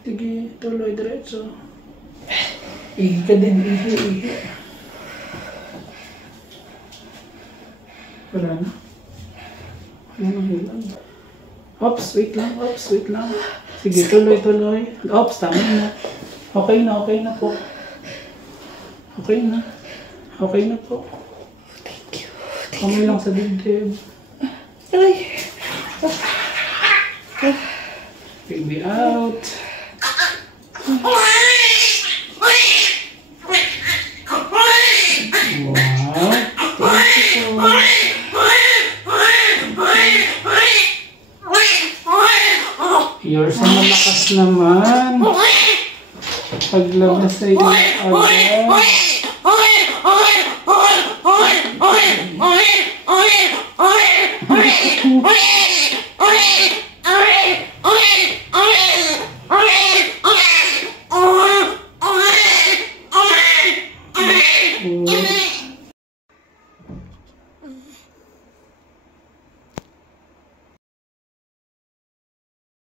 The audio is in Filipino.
Sige, tuloy diretso. Ihi ka din, ihi. Wala na. Ano hilang? Ops, wait lang. Sige, tuloy. Ops, tama na. Okay na po. Okay na po. Thank you. Kamay lang sa dibdib. Ay. Baby out. Wow. Thank you po. You're so malakas naman. Paglabas sa iyo agad.